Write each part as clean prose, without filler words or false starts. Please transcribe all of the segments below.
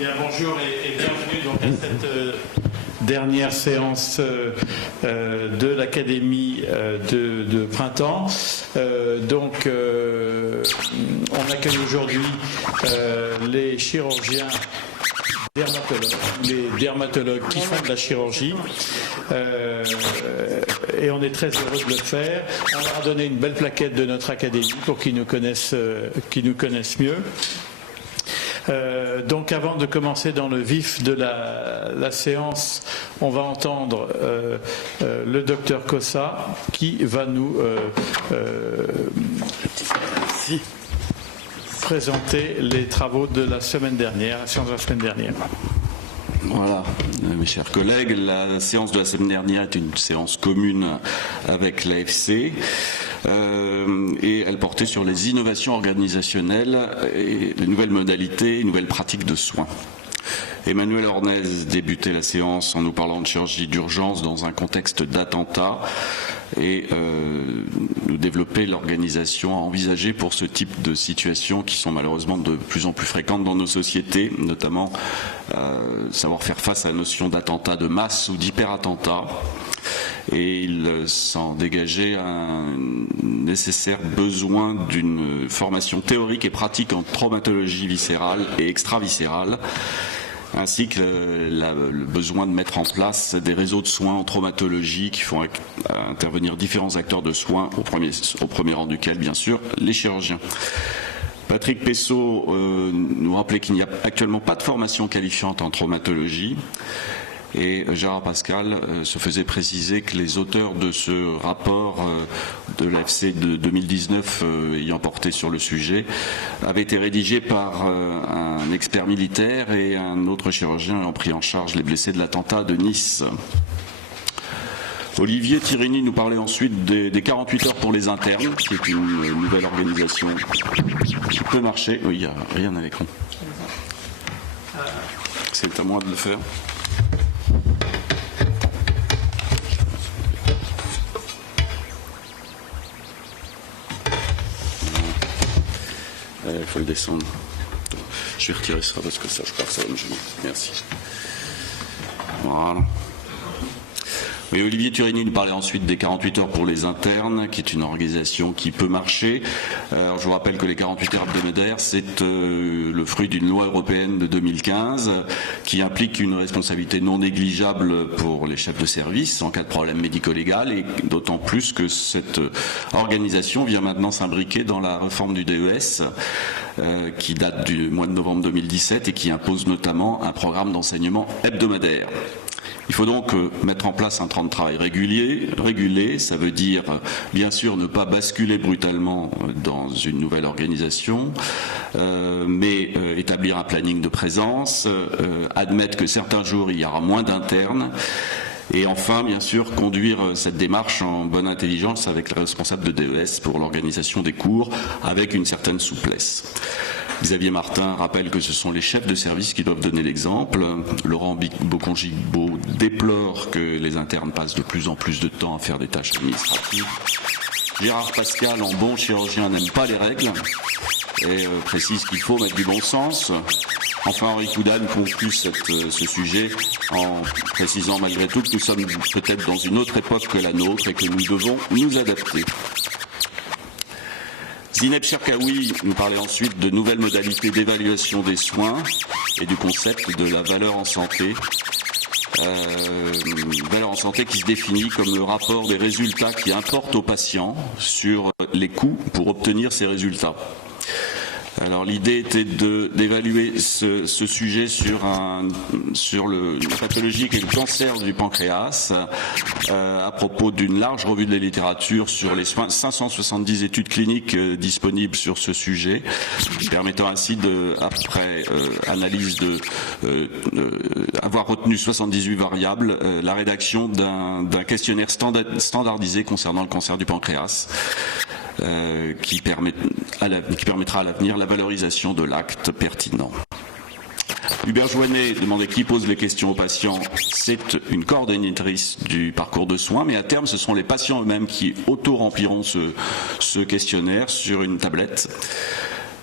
Bien, bonjour et bienvenue donc à cette dernière séance de l'Académie de printemps. On accueille aujourd'hui les chirurgiens dermatologues qui font de la chirurgie et on est très heureux de le faire. On leur a donné une belle plaquette de notre académie pour qu'ils nous connaissent mieux. Donc avant de commencer dans le vif de la séance, on va entendre le docteur Cossa qui va nous présenter les travaux de la semaine dernière, la séance de la semaine dernière. Voilà, mes chers collègues, la séance de la semaine dernière est une séance commune avec l'AFC et elle portait sur les innovations organisationnelles et les nouvelles modalités et nouvelles pratiques de soins. Emmanuel Ornez débutait la séance en nous parlant de chirurgie d'urgence dans un contexte d'attentat et nous développer l'organisation à envisager pour ce type de situations qui sont malheureusement de plus en plus fréquentes dans nos sociétés, notamment savoir faire face à la notion d'attentat de masse ou d'hyperattentat. Et il s'en dégageait un nécessaire besoin d'une formation théorique et pratique en traumatologie viscérale et extraviscérale, ainsi que le besoin de mettre en place des réseaux de soins en traumatologie qui font intervenir différents acteurs de soins, au premier rang duquel, bien sûr, les chirurgiens. Patrick Pessot nous rappelait qu'il n'y a actuellement pas de formation qualifiante en traumatologie. Et Gérard Pascal se faisait préciser que les auteurs de ce rapport de l'AFC de 2019 ayant porté sur le sujet avaient été rédigés par un expert militaire et un autre chirurgien ayant pris en charge les blessés de l'attentat de Nice. Olivier Tirini nous parlait ensuite des 48 heures pour les internes, qui est une nouvelle organisation qui peut marcher. Oui, il n'y a rien à l'écran. C'est à moi de le faire. Il faut le descendre. Je vais retirer ça parce que ça, je crois que ça va me gêner. Merci. Voilà. Oui, Olivier Turini nous parlait ensuite des 48 heures pour les internes, qui est une organisation qui peut marcher. Alors, je vous rappelle que les 48 heures hebdomadaires, c'est le fruit d'une loi européenne de 2015 qui implique une responsabilité non négligeable pour les chefs de service en cas de problème médico-légal, et d'autant plus que cette organisation vient maintenant s'imbriquer dans la réforme du DES qui date du mois de novembre 2017 et qui impose notamment un programme d'enseignement hebdomadaire. Il faut donc mettre en place un temps de travail régulé, ça veut dire bien sûr ne pas basculer brutalement dans une nouvelle organisation, mais établir un planning de présence, admettre que certains jours il y aura moins d'internes, et enfin, bien sûr, conduire cette démarche en bonne intelligence avec les responsables de DES pour l'organisation des cours avec une certaine souplesse. Xavier Martin rappelle que ce sont les chefs de service qui doivent donner l'exemple. Laurent Bocongibo déplore que les internes passent de plus en plus de temps à faire des tâches administratives. Gérard Pascal, en bon chirurgien, n'aime pas les règles et précise qu'il faut mettre du bon sens. Enfin, Henri Coudane conclut ce sujet en précisant malgré tout que nous sommes peut-être dans une autre époque que la nôtre et que nous devons nous adapter. Zineb Cherkaoui nous parlait ensuite de nouvelles modalités d'évaluation des soins et du concept de la valeur en santé. Valeur en santé qui se définit comme le rapport des résultats qui importent aux patients sur les coûts pour obtenir ces résultats. Alors l'idée était d'évaluer ce sujet sur la pathologie qui est le cancer du pancréas à propos d'une large revue de la littérature sur les 570 études cliniques disponibles sur ce sujet, permettant ainsi après analyse avoir retenu 78 variables, la rédaction d'un questionnaire standardisé concernant le cancer du pancréas. Qui permettra à l'avenir la valorisation de l'acte pertinent. Hubert Joannet demandait qui pose les questions aux patients. C'est une coordinatrice du parcours de soins, mais à terme, ce sont les patients eux-mêmes qui auto-rempliront ce questionnaire sur une tablette.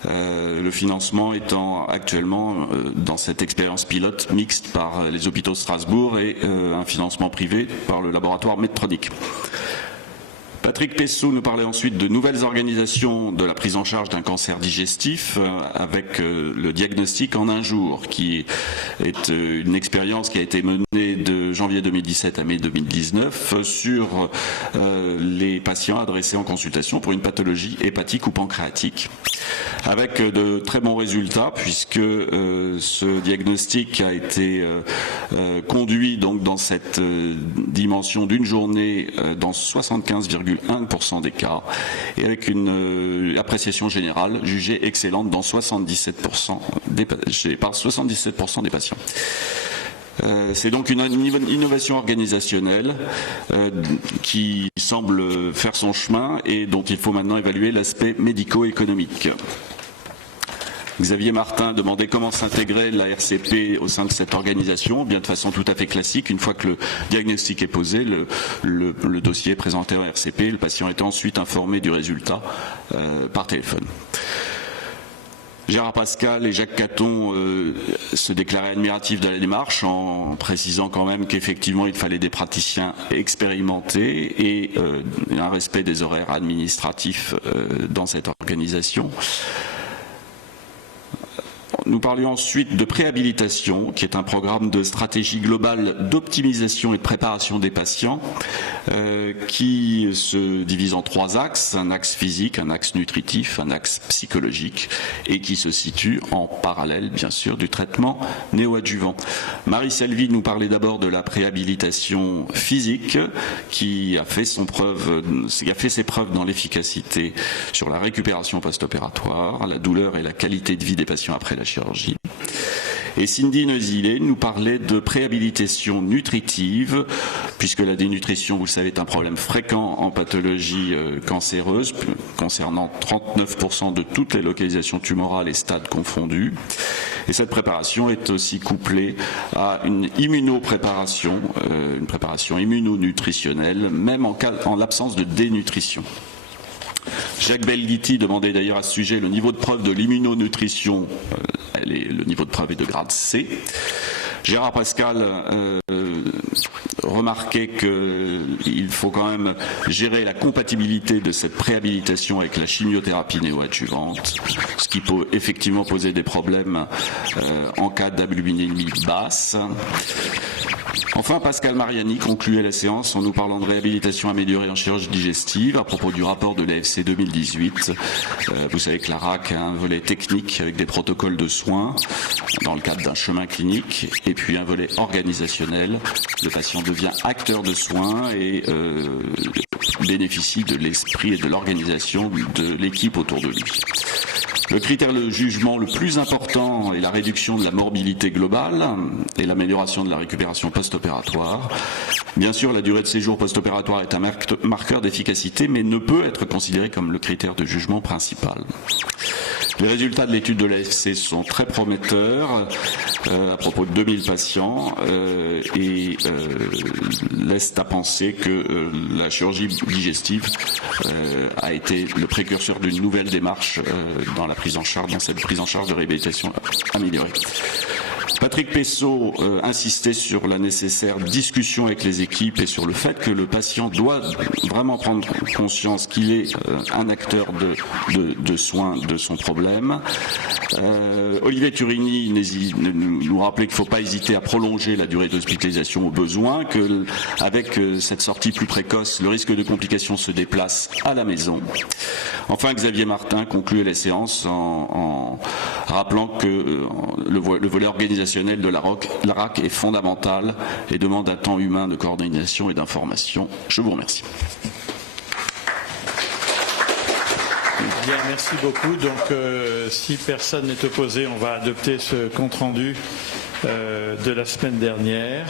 Le financement étant actuellement dans cette expérience pilote mixte par les hôpitaux de Strasbourg et un financement privé par le laboratoire Medtronic. Patrick Pessou nous parlait ensuite de nouvelles organisations de la prise en charge d'un cancer digestif avec le diagnostic en un jour, qui est une expérience qui a été menée de janvier 2017 à mai 2019 sur les patients adressés en consultation pour une pathologie hépatique ou pancréatique, avec de très bons résultats puisque ce diagnostic a été conduit donc dans cette dimension d'une journée dans 75,1% des cas et avec une appréciation générale jugée excellente dans 77% par 77% des patients. C'est donc une innovation organisationnelle qui semble faire son chemin et dont il faut maintenant évaluer l'aspect médico-économique. Xavier Martin demandait comment s'intégrer la RCP au sein de cette organisation, bien de façon tout à fait classique. Une fois que le diagnostic est posé, le dossier est présenté à la RCP, le patient est ensuite informé du résultat par téléphone. Gérard Pascal et Jacques Caton se déclaraient admiratifs de la démarche en précisant quand même qu'effectivement il fallait des praticiens expérimentés et un respect des horaires administratifs dans cette organisation. Nous parlions ensuite de préhabilitation, qui est un programme de stratégie globale d'optimisation et de préparation des patients, qui se divise en 3 axes, un axe physique, un axe nutritif, un axe psychologique, et qui se situe en parallèle, bien sûr, du traitement néoadjuvant. Marie Selvi nous parlait d'abord de la préhabilitation physique, qui a fait ses preuves dans l'efficacité sur la récupération post-opératoire, la douleur et la qualité de vie des patients après la chirurgie. Et Cindy Neuzillet nous parlait de préhabilitation nutritive, puisque la dénutrition, vous le savez, est un problème fréquent en pathologie cancéreuse, concernant 39% de toutes les localisations tumorales et stades confondus. Et cette préparation est aussi couplée à une immunopréparation, une préparation immunonutritionnelle, même en l'absence de dénutrition. Jacques Belghiti demandait d'ailleurs à ce sujet le niveau de preuve de l'immunonutrition. Le niveau de preuve est de grade C. Gérard Pascal remarquait qu'il faut quand même gérer la compatibilité de cette préhabilitation avec la chimiothérapie néoadjuvante, ce qui peut effectivement poser des problèmes en cas d'albuminémie basse. Enfin, Pascal Mariani concluait la séance en nous parlant de réhabilitation améliorée en chirurgie digestive à propos du rapport de l'AFC 2018. Vous savez que la RAC a un volet technique avec des protocoles de soins dans le cadre d'un chemin clinique et puis un volet organisationnel. Le patient devient acteur de soins et bénéficie de l'esprit et de l'organisation de l'équipe autour de lui. Le critère de jugement le plus important est la réduction de la morbidité globale et l'amélioration de la récupération post-opératoire. Bien sûr, la durée de séjour post-opératoire est un marqueur d'efficacité, mais ne peut être considéré comme le critère de jugement principal. Les résultats de l'étude de l'AFC sont très prometteurs à propos de 2000 patients et laissent à penser que la chirurgie digestive a été le précurseur d'une nouvelle démarche dans cette prise en charge de réhabilitation améliorée. Patrick Pessot insistait sur la nécessaire discussion avec les équipes et sur le fait que le patient doit vraiment prendre conscience qu'il est un acteur de soins de son problème. Olivier Turini nous rappelait qu'il ne faut pas hésiter à prolonger la durée d'hospitalisation au besoin, qu'avec cette sortie plus précoce, le risque de complications se déplace à la maison. Enfin, Xavier Martin concluait la séance en rappelant que le volet organisationnel de la RAC est fondamental et demande un temps humain de coordination et d'information. Je vous remercie. Bien, merci beaucoup. Donc, si personne n'est opposé, on va adopter ce compte-rendu de la semaine dernière.